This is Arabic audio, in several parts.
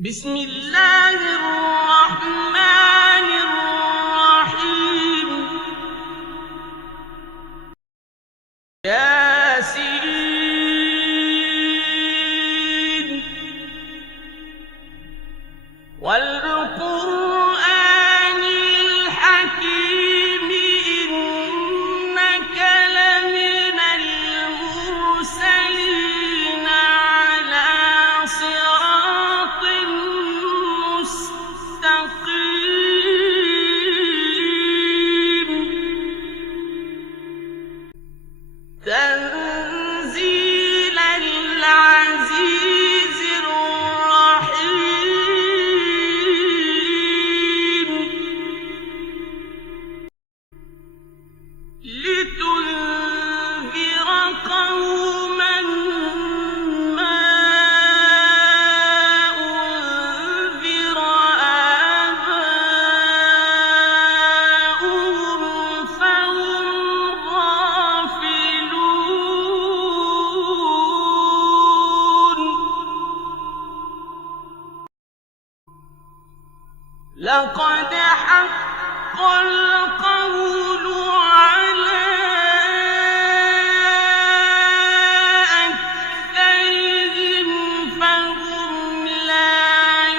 بسم الله الرحمن الرحيم ياسين والقرآن الحكيم إنك لمن المرسلين على صراط مستقيم تنزيل العزيز الرحيم لتنذر قوما ما أنذر آباؤهم فهم غافلون لقد حق القول على أكثرهم فهم لا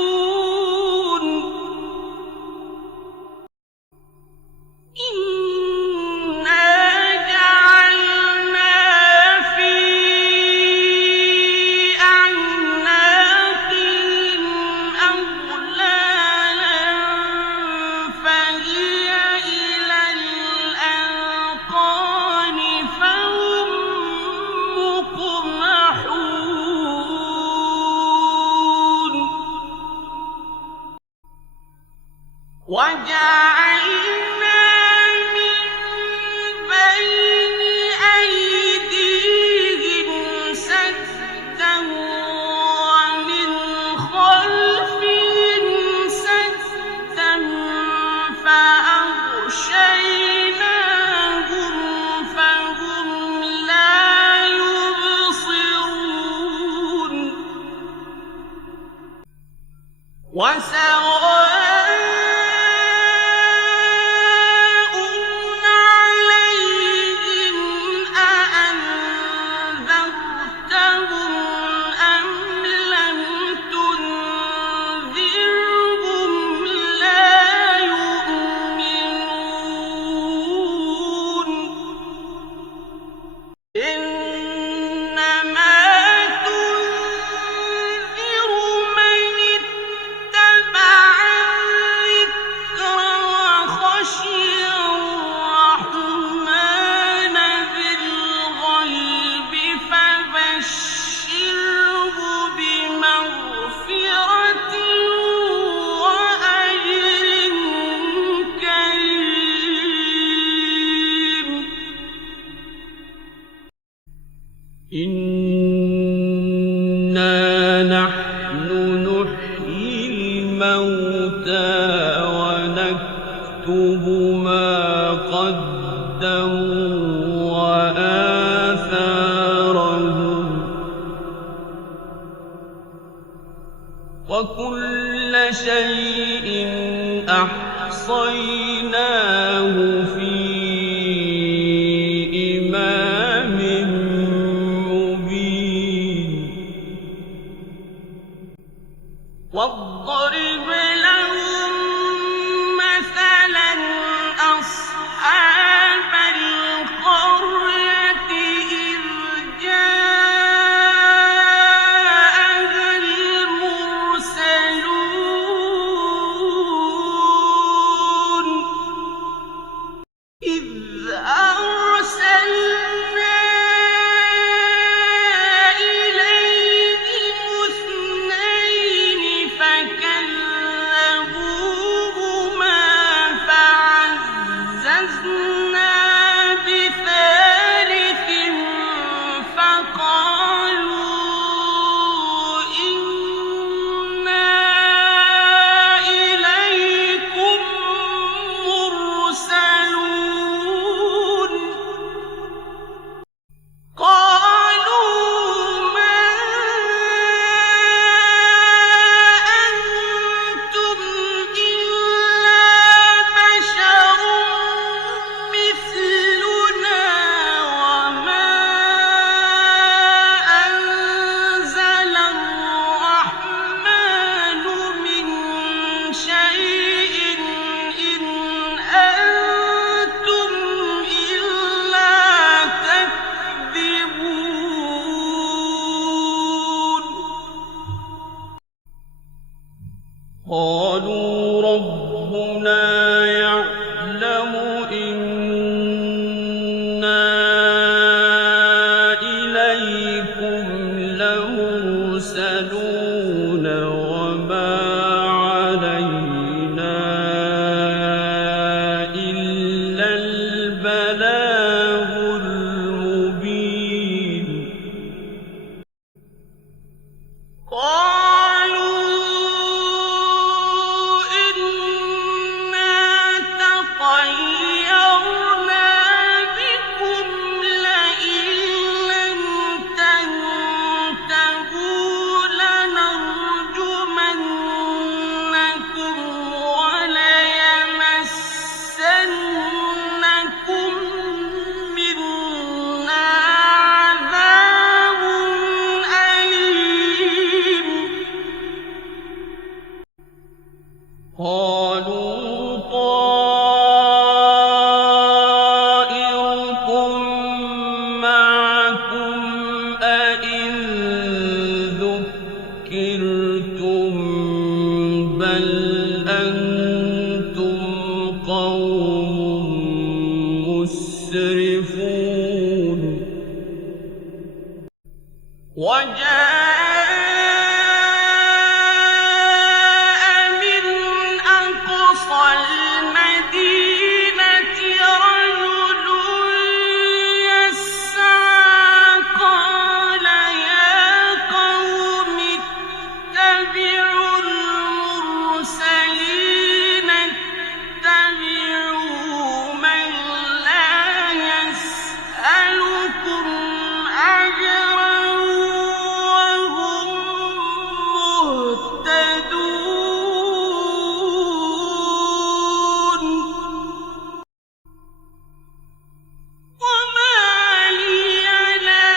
يؤمنون إنا جعلنا في أعناقهم أغلالا فهي إلى الأذقان فهم مقمحون وجعلنا من بين أيديهم سدا ومن خلفهم سدا فأغشيناهم فهم لا يبصرون وسواء عليهم أأنذرتهم أم لم تنذرهم لا يؤمنون إنما تنذر من اتبع الذكر وخشي الرحمن بالغيب فبشره بمغفرة وأجر كريم إنا نحن نحيي الموتى ونكتب ما قدموا وآثارهم وكل شيء أحصيناه في إمام مبين واضرب لهم مثلا أصحاب القرية إذ جاءها المرسلون وجاء من أقصى المدينة رجل يسعى قال يا قوم اتبعوا المرسلين اتبعوا من لا يسألكم أجرا وهم مهتدون وما لي لا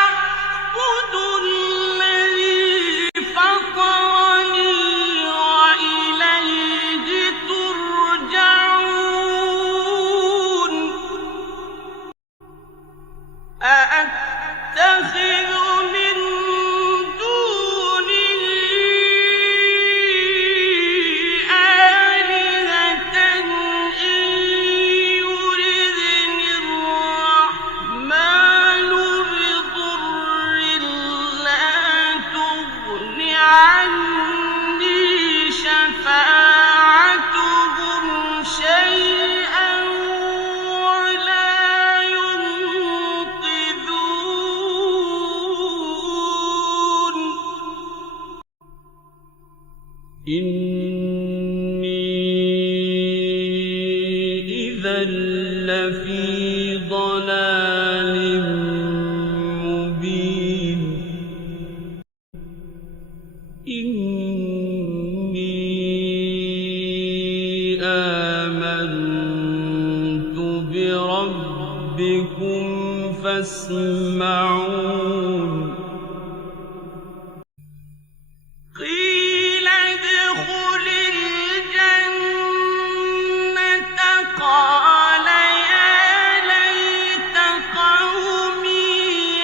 أعبد الذي فطرني وإليه ترجعون أأتخذ من دونه آلهة إن يردني الرحمن بضر لا تغن عني شفاعتهم شيئا ولا ينقذون إني إذا لفي ضلال مبين إني آمنت بربكم فاسمعون قيل ادخل الجنة قال يا ليت قومي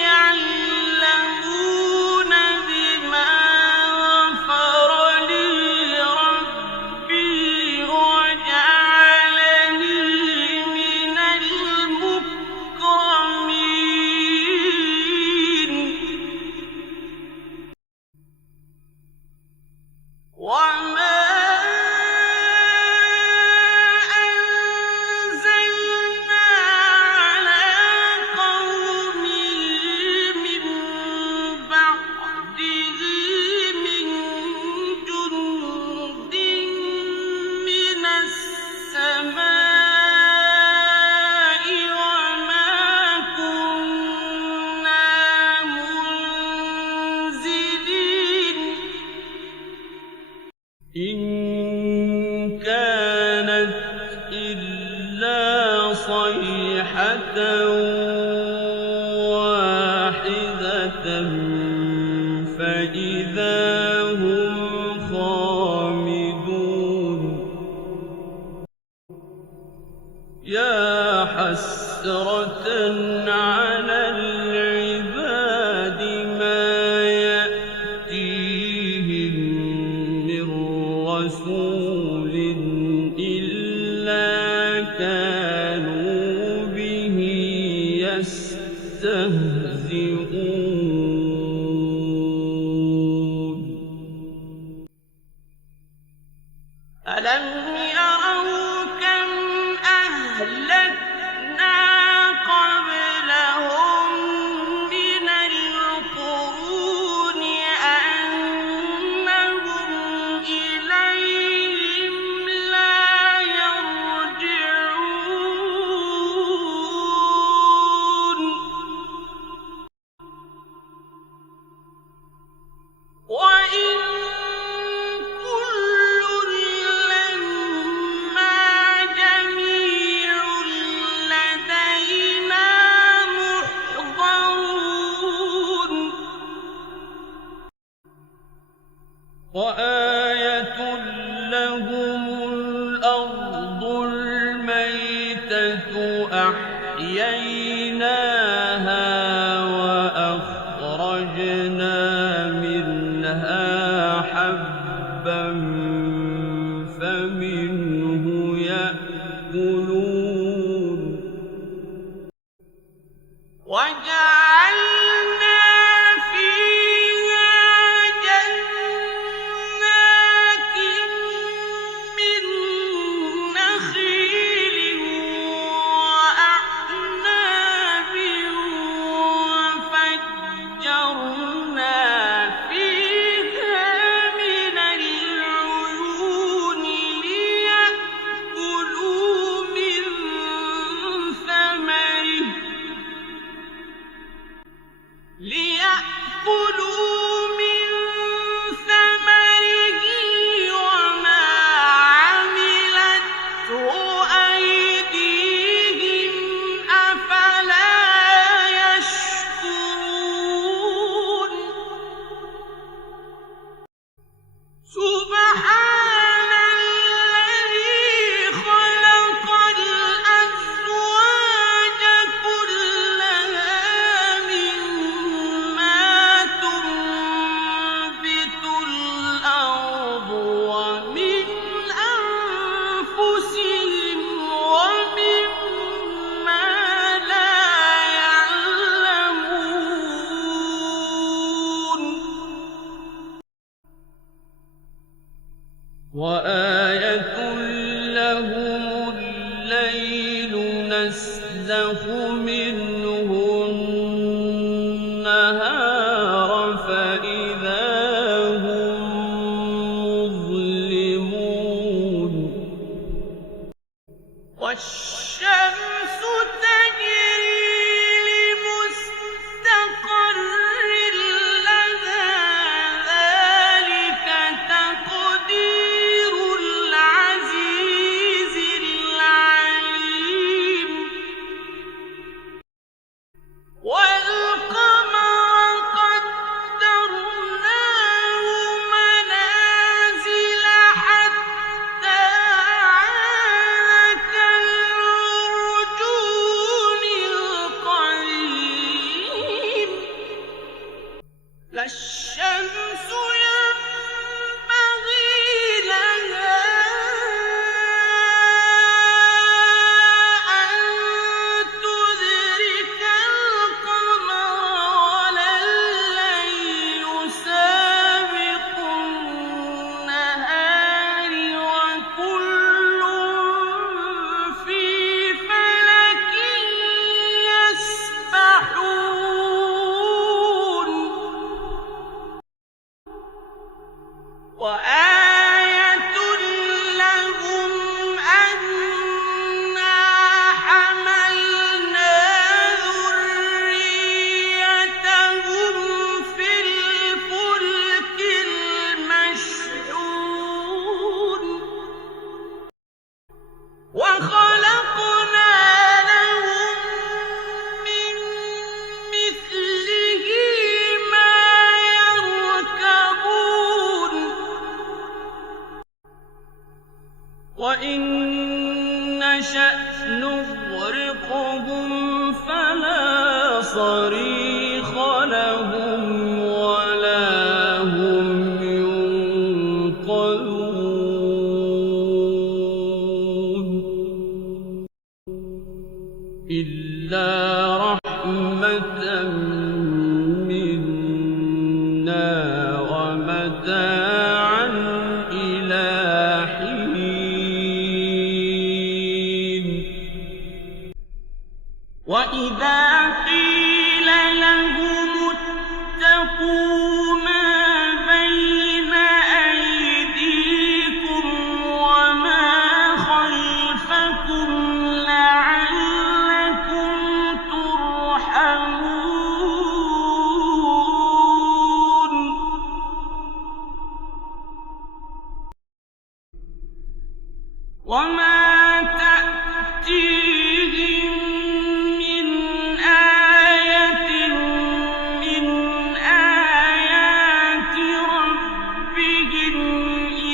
يعلمون بما غفر لي ربي وجعلني من المكرمين وما أنزلنا على قومه من بعده من جند من السماء وما كنا منزلين إن كانت إلا صيحة واحدة فإذا هم خامدون يا حسرة على العباد ما يأتيهم من رسول إلا كانوا به يستهزئون ألم يروا كم أهلكنا قبلهم من القرون أنهم إليهم لا يرجعون وإن كل لما جميع لدينا محضرون وآية لهم الأرض الميتة أحييناها وأخرجنا منها حبا فمنه يأكلون نسلخ منه النهار فإذا هم مظلمون والشمس تجري لمستقر لها ذلك تقدير العزيز العليم والقمر قدرناه منازل حتى عاد كالعرجون القديم لا الشمس ينبغي لها أن تدرك القمر ولا الليل سابق النهار وكل في فلك يسبحون وآية لهم أنا حملنا ذريتهم في الفلك المشحون وخلقنا لهم من مثله ما يركبون وإن نشأ نغرقهم فلا صريخ لهم ولا هم ينقذون إلا رحمة منا ومتاعا إلى حين وإذا قيل لهم اتقوا ما بين أيديكم وما خلفكم لعلكم ترحمون وما تأتيهم من آية من آيات ربهم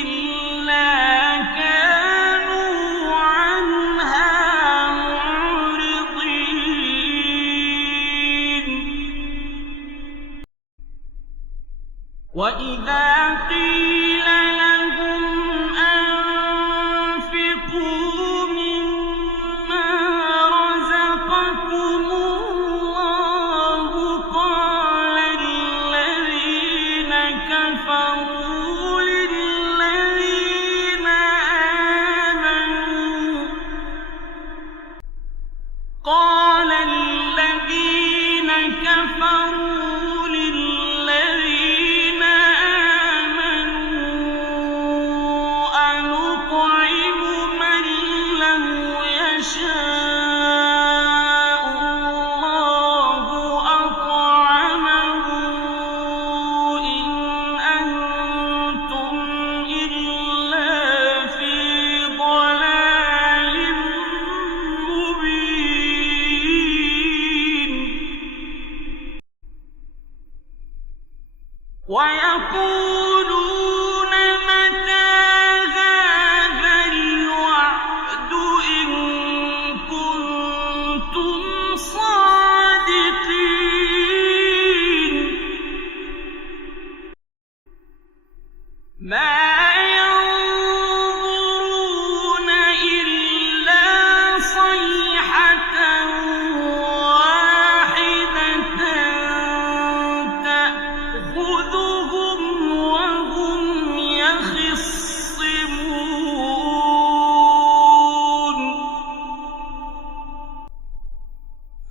إلا كانوا عنها معرضين وإذا قيل لهم أنفقوا مما رزقكم الله قال الذين كفروا للذين آمنوا أنطعم من لو يشاء الله أطعمه إن أنتم إلا في ضلال مبين ويقولون متى هذا الوعد إن كنتم صادقين ما ينظرون إلا صيحة واحدة تأخذهم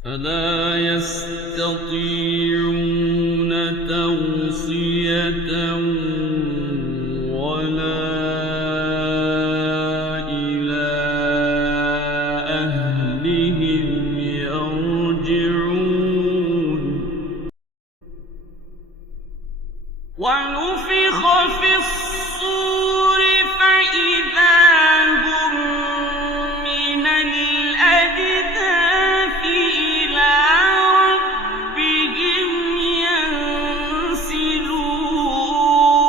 فلا يستطيعون توصية ولا إلى أهلهم يرجعون ونفخ في الصور فإذا هم من الأجداث إلى ربهم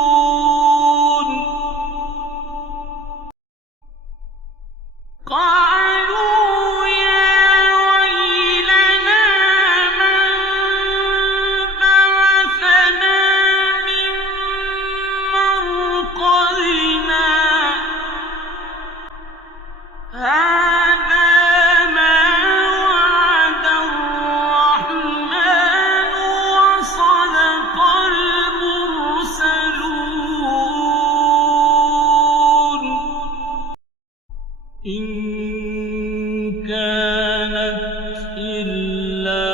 ينسلون قالوا يا ويلنا من بعثنا من مرقدنا هذا ما وعد الرحمن وصدق المرسلون إن كانت إلا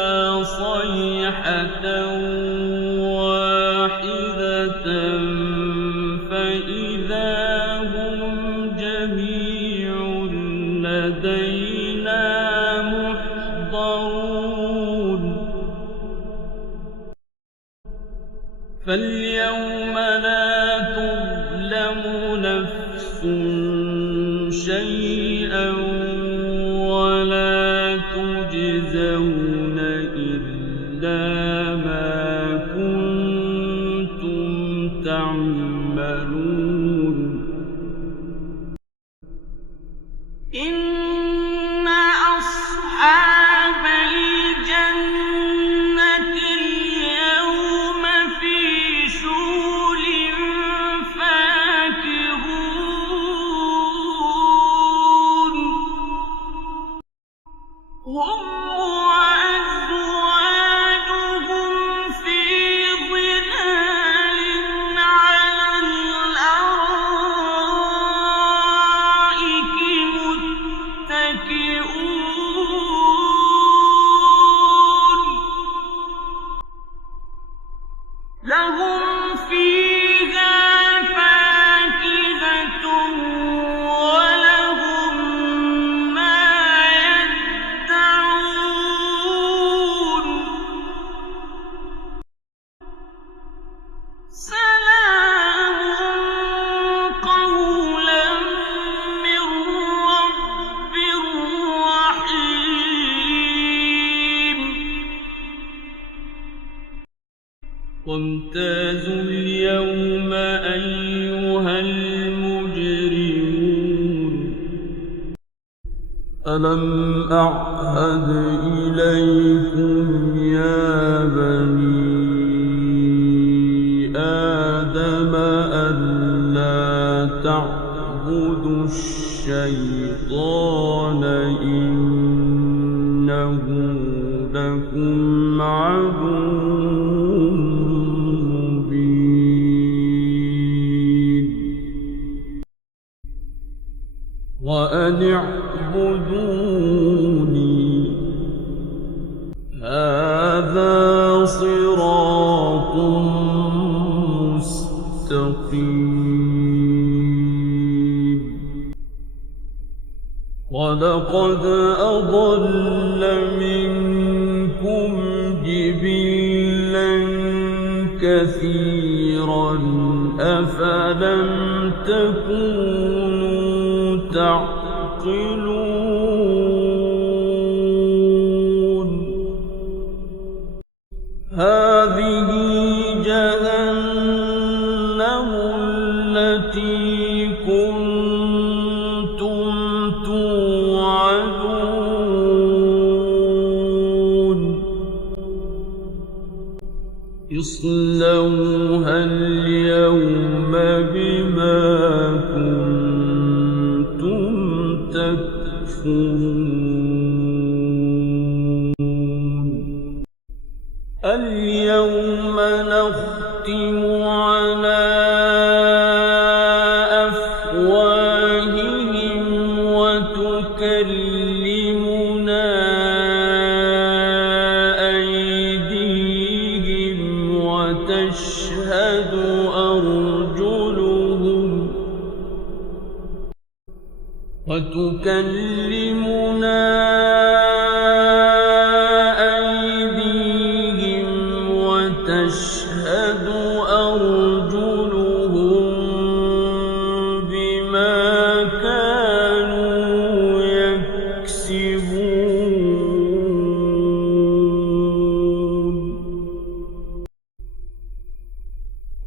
صيحة واحدة فإذا هم جميع لدينا محضرون فاليوم لا تظلم نفس شيئا ولا تجزون إلا ما كنتم تعملون إن أصحاب الجنة اليوم في شغل فاكهون هم وأزواجهم في ظلال على الأرائك متكئون لهم فيها فاكهة ولهم ما يدعون سلام قولا من رب رحيم وامتازوا اليوم أيها المجرمون ألم أعهد إليكم يا بني آدم ألا تعبدوا الشيطان إنه لكم عدو مبين وأن اعبدوني هذا صراط مستقيم ولقد أضل منكم جبلا كثيرا أفلم تكونوا تعقلون هذه جهنم التي كنتم توعدون اصلوها اليوم بما كنتم تكفرون اليوم نختم على أفواههم وتكلمنا وتشهد أرجلهم وتكلمنا أيديهم وتشهد أرجلهم بما كانوا يكسبون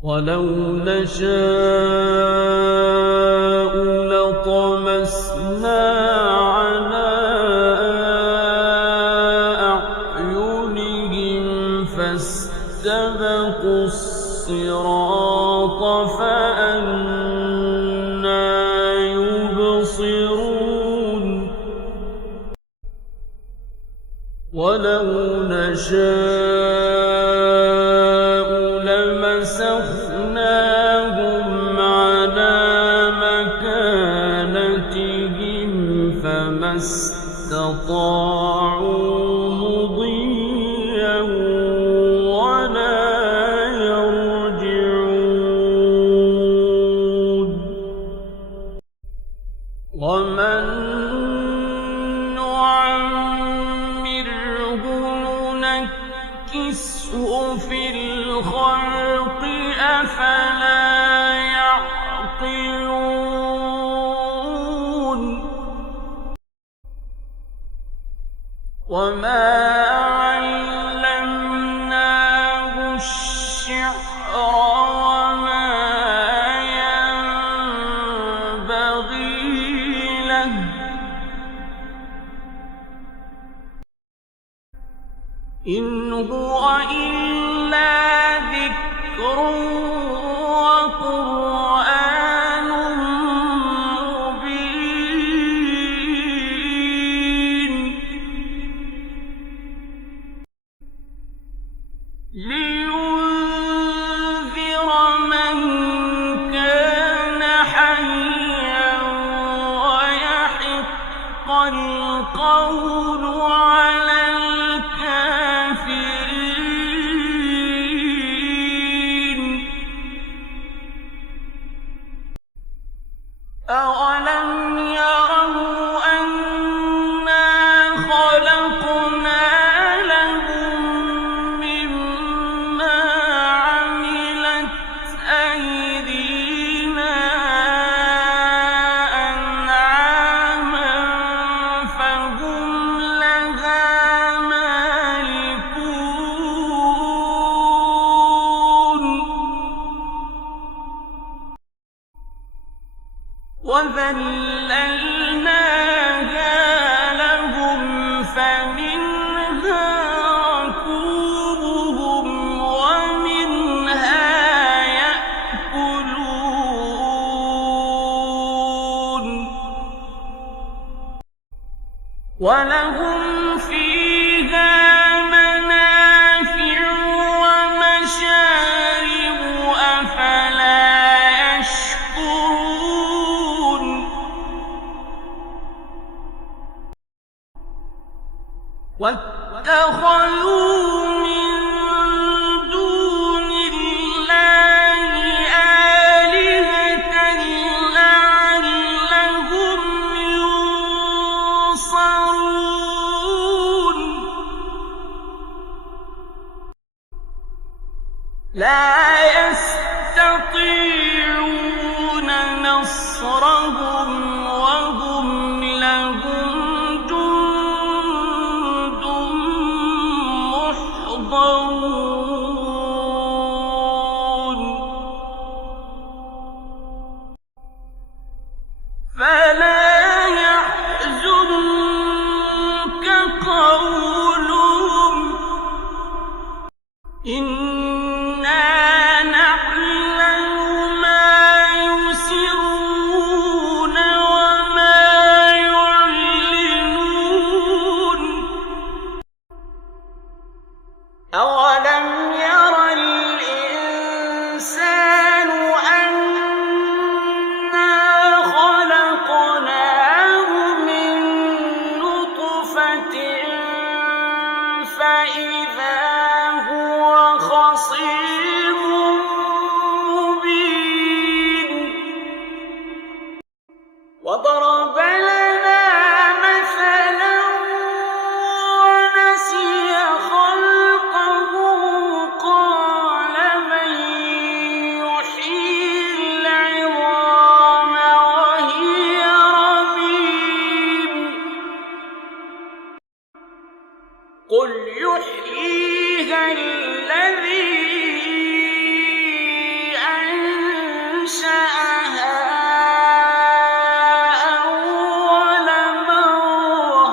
ولو نشاء لطمسنا على أعينهم فاستبقوا الصراط فأنى يبصرون ولو نشاء لمسخناهم على مكانتهم فما استطاعوا مضيا ولا يرجعون ومن نعمره ننكسه في الخلق أفلا يعقلون وما علمناه الشعر وما ينبغي له إن هو إلا ذكر وقرآن مبين لينذر من كان حيا ويحق القول على الكافرين أولم يروا أنا خلقنا لهم مما عملت أيدينا أنعاما فهم لها مالكون وذللناها لهم فمنها ركوبهم ومنها يأكلون ولهم فيها منافع ومشارب أفلا يشكرون واتخذوا من دون الله آلهة لعلهم ينصرون لا يستطيعون نصرهم وهم لهم جند محضرون فلا يحزنك قولهم إنا نعلم ما يسرون وما يعلنون أولم ير الإنسان أنا خلقناه من نطفة فإذا هو خصيم قل يحييها الذي أنشأها أول مرة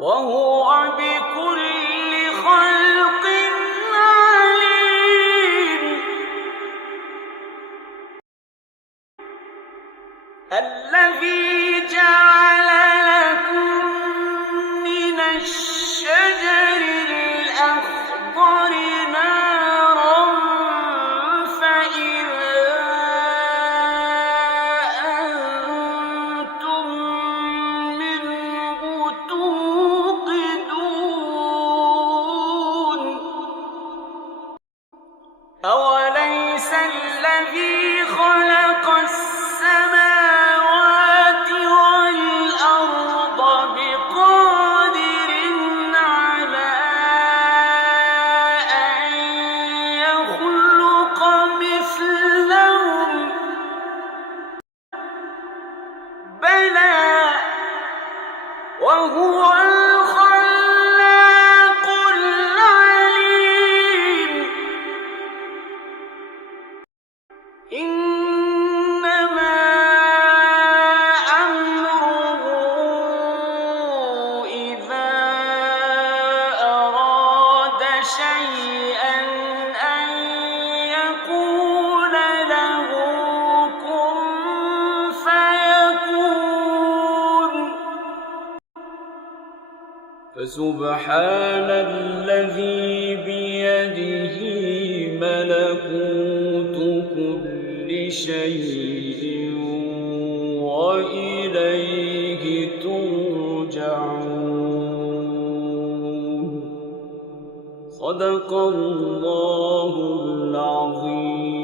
وهو بكل خلق عليم الذي جعل لكم من الشجر الأخضر نارا فإذا أنتم منه توقدون أوليس الذي خلق السماوات والأرض بقادر على أن يخلق مثلهم بلى وهو الخلاق العليم إنما أمره إذا أراد شيئا أن يقول له كن فيكون فسبحان الذي بيده ملكوت كل شيء وإليه ترجعون صدق الله العظيم.